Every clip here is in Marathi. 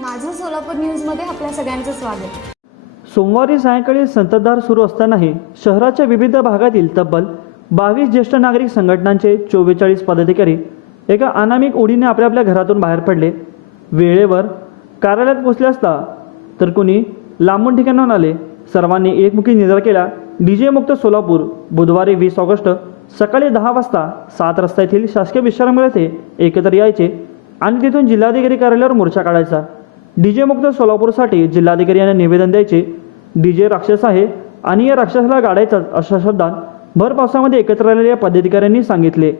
माझं सोलापूर न्यूजमध्ये आपल्या सगळ्यांचं स्वागत. सोमवारी सायंकाळी संततधार सुरू असतानाही शहराच्या विविध भागातील तब्बल बावीस ज्येष्ठ नागरिक संघटनांचे चोवेचाळीस पदाधिकारी एका अनामिक ओढीने आपल्या आपल्या घरातून बाहेर पडले. वेळेवर कार्यालयात पोचले असता तर कुणी लांबून ठिकाणाहून आले. सर्वांनी एकमुखी निधार केला. डी जे मुक्त सोलापूर बुधवारी वीस ऑगस्ट सकाळी दहा वाजता सात रस्ता येथील शासकीय विश्रामगृह येथे एकत्र यायचे आणि तिथून जिल्हाधिकारी कार्यालयावर मोर्चा काढायचा. डी जे मुक्त सोलापूरसाठी जिल्हाधिकारी यांना निवेदन द्यायचे. डी जे राक्षस आहे आणि या राक्षसाला गाडायचाच अशा शब्दात भर पावसामध्ये एकत्र आलेल्या पदाधिकाऱ्यांनी सांगितले.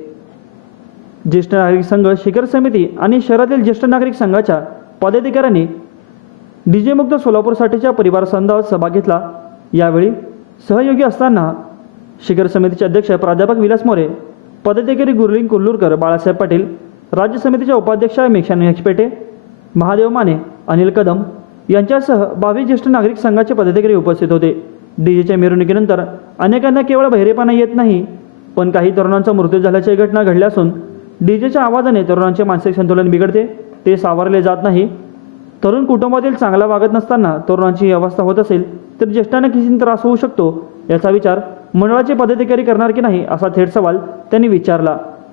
ज्येष्ठ नागरिक संघ शिखर समिती आणि शहरातील ज्येष्ठ नागरिक संघाच्या पदाधिकाऱ्यांनी डी जे मुक्त सोलापूरसाठीच्या परिवार संघात सभा घेतला. यावेळी सहयोगी असताना शिखर समितीचे अध्यक्ष प्राध्यापक विलास मोरे पदाधिकारी गुरलिंग कुर्लूरकर बाळासाहेब पाटील राज्य समितीच्या उपाध्यक्षा मेक्षानी हेचपेटे महादेव माने अनिल कदम यांच्यासह बावीस ज्येष्ठ नागरिक संघाचे पदाधिकारी उपस्थित होते. डीजेच्या मिरवणुकीनंतर अनेकांना केवळ बहिरेपणा येत नाही पण काही तरुणांचा मृत्यू झाल्याची घटना घडल्या असून डीजेच्या आवाजाने तरुणांचे मानसिक संतुलन बिघडते ते सावरले जात नाही. तरुण कुटुंबातील चांगला वागत नसताना तरुणांची ही अवस्था होत असेल तर ज्येष्ठांना किती त्रास होऊ शकतो याचा विचार मंडळाचे पदाधिकारी करणार की नाही असा थेट सवाल त्यांनी विचारला.